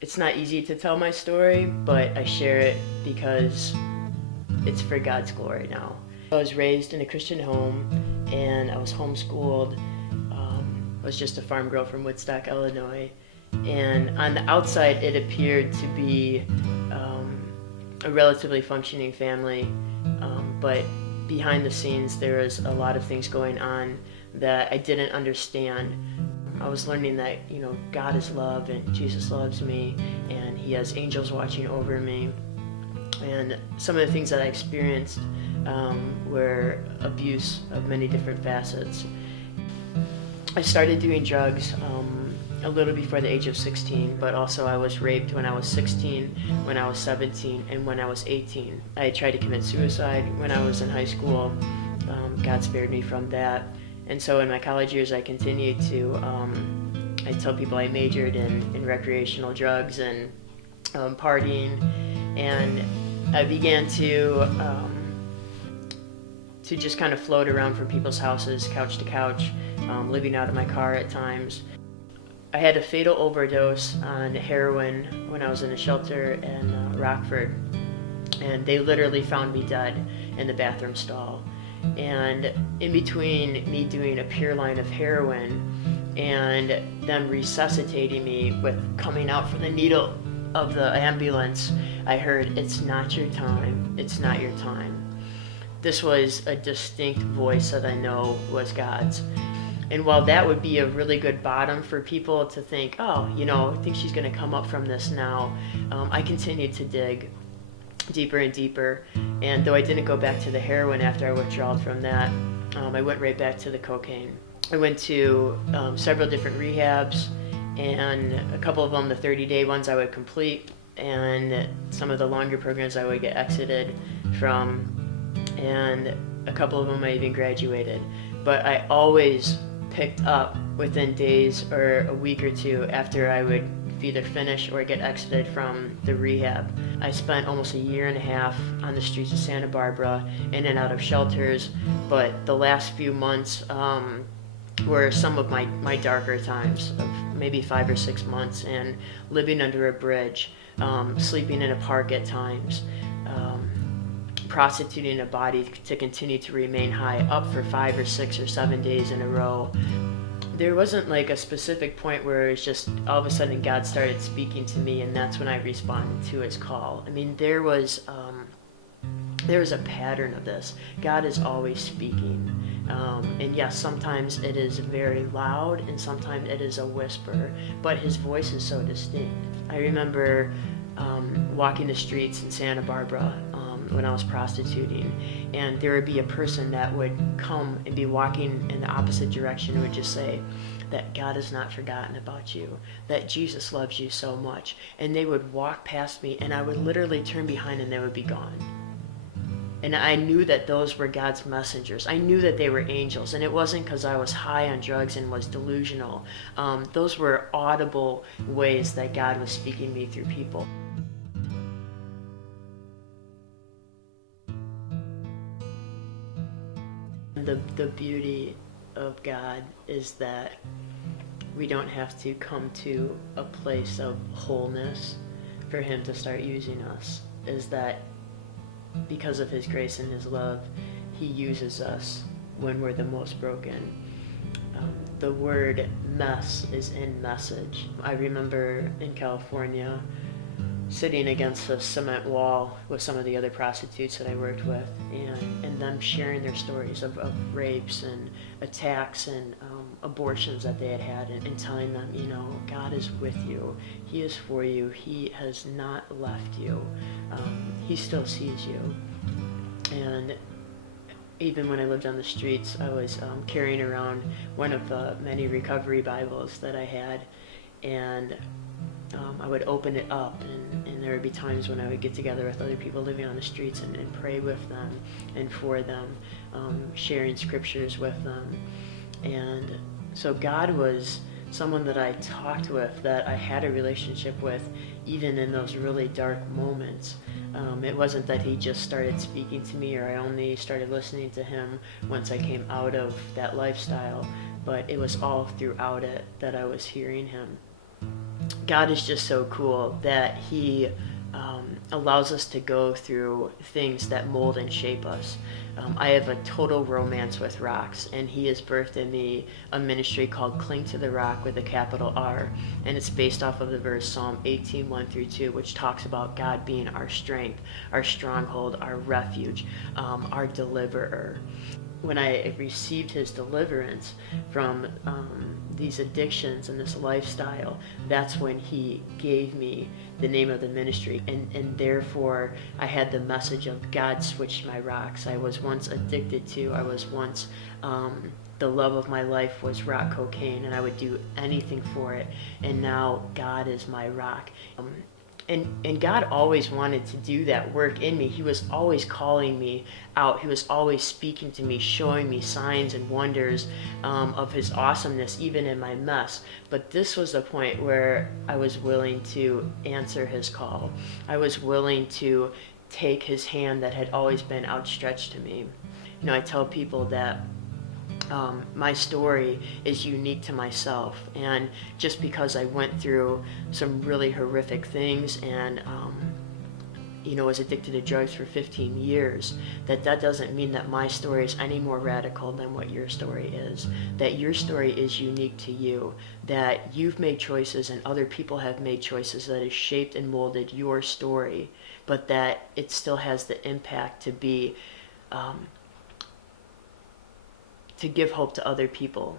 It's not easy to tell my story, but I share it because it's for God's glory now. I was raised in a Christian home and I was homeschooled. I was just a farm girl from Woodstock, Illinois. And on the outside, it appeared to be a relatively functioning family, but behind the scenes, there was a lot of things going on that I didn't understand. I was learning that, God is love and Jesus loves me and He has angels watching over me. And some of the things that I experienced were abuse of many different facets. I started doing drugs a little before the age of 16, but also I was raped when I was 16, when I was 17, and when I was 18. I tried to commit suicide when I was in high school. God spared me from that. And so in my college years, I continued to, I tell people I majored in recreational drugs and partying, and I began to just kind of float around from people's houses, couch to couch, living out of my car at times. I had a fatal overdose on heroin when I was in a shelter in Rockford, and they literally found me dead in the bathroom stall. And in between me doing a pure line of heroin and them resuscitating me with coming out from the needle of the ambulance, I heard, "It's not your time, it's not your time." This was a distinct voice that I know was God's. And while that would be a really good bottom for people to think, oh, I think she's going to come up from this now, I continued to dig deeper and deeper. And though I didn't go back to the heroin after I withdrawed from that, I went right back to the cocaine. I went to several different rehabs, and a couple of them, the 30-day ones, I would complete, and some of the longer programs I would get exited from, and a couple of them I even graduated. But I always picked up within days or a week or two after I would either finish or get exited from the rehab. I spent almost a year and a half on the streets of Santa Barbara, in and out of shelters, but the last few months were some of my darker times of maybe 5 or 6 months, and living under a bridge, sleeping in a park at times, prostituting a body to continue to remain high, up for 5 or 6 or 7 days in a row. There wasn't like a specific point where it's just all of a sudden God started speaking to me, and that's when I responded to His call. I mean, there was a pattern of this. God is always speaking, and yes, sometimes it is very loud, and sometimes it is a whisper, but His voice is so distinct. I remember walking the streets in Santa Barbara when I was prostituting, and there would be a person that would come and be walking in the opposite direction and would just say that God has not forgotten about you, that Jesus loves you so much, and they would walk past me, and I would literally turn behind and they would be gone. And I knew that those were God's messengers. I knew that they were angels, and it wasn't because I was high on drugs and was delusional. Those were audible ways that God was speaking me through people. The beauty of God is that we don't have to come to a place of wholeness for Him to start using us. Is that because of His grace and His love, He uses us when we're the most broken. The word mess is in message. I remember in California sitting against a cement wall with some of the other prostitutes that I worked with, and them sharing their stories of rapes and attacks and abortions that they had, and telling them, God is with you. He is for you. He has not left you. He still sees you. And even when I lived on the streets, I was carrying around one of the many recovery Bibles that I had, and I would open it up, and there would be times when I would get together with other people living on the streets and pray with them and for them, sharing scriptures with them. And so God was someone that I talked with, that I had a relationship with, even in those really dark moments. It wasn't that He just started speaking to me, or I only started listening to Him once I came out of that lifestyle, but it was all throughout it that I was hearing Him. God is just so cool that He allows us to go through things that mold and shape us. I have a total romance with rocks, and He has birthed in me a ministry called Cling to the Rock with a capital R, and it's based off of the verse Psalm 18:1-2, which talks about God being our strength, our stronghold, our refuge, our deliverer. When I received His deliverance from these addictions and this lifestyle, that's when He gave me the name of the ministry. And therefore, I had the message of God switched my rocks. I was once addicted to, I was once, the love of my life was rock cocaine, and I would do anything for it. And now God is my rock. And God always wanted to do that work in me. He was always calling me out. He was always speaking to me, showing me signs and wonders of His awesomeness, even in my mess. But this was the point where I was willing to answer His call. I was willing to take His hand that had always been outstretched to me. I tell people that my story is unique to myself, and just because I went through some really horrific things and was addicted to drugs for 15 years, that doesn't mean that my story is any more radical than what your story is. That your story is unique to you, that you've made choices and other people have made choices that has shaped and molded your story, but that it still has the impact to give hope to other people.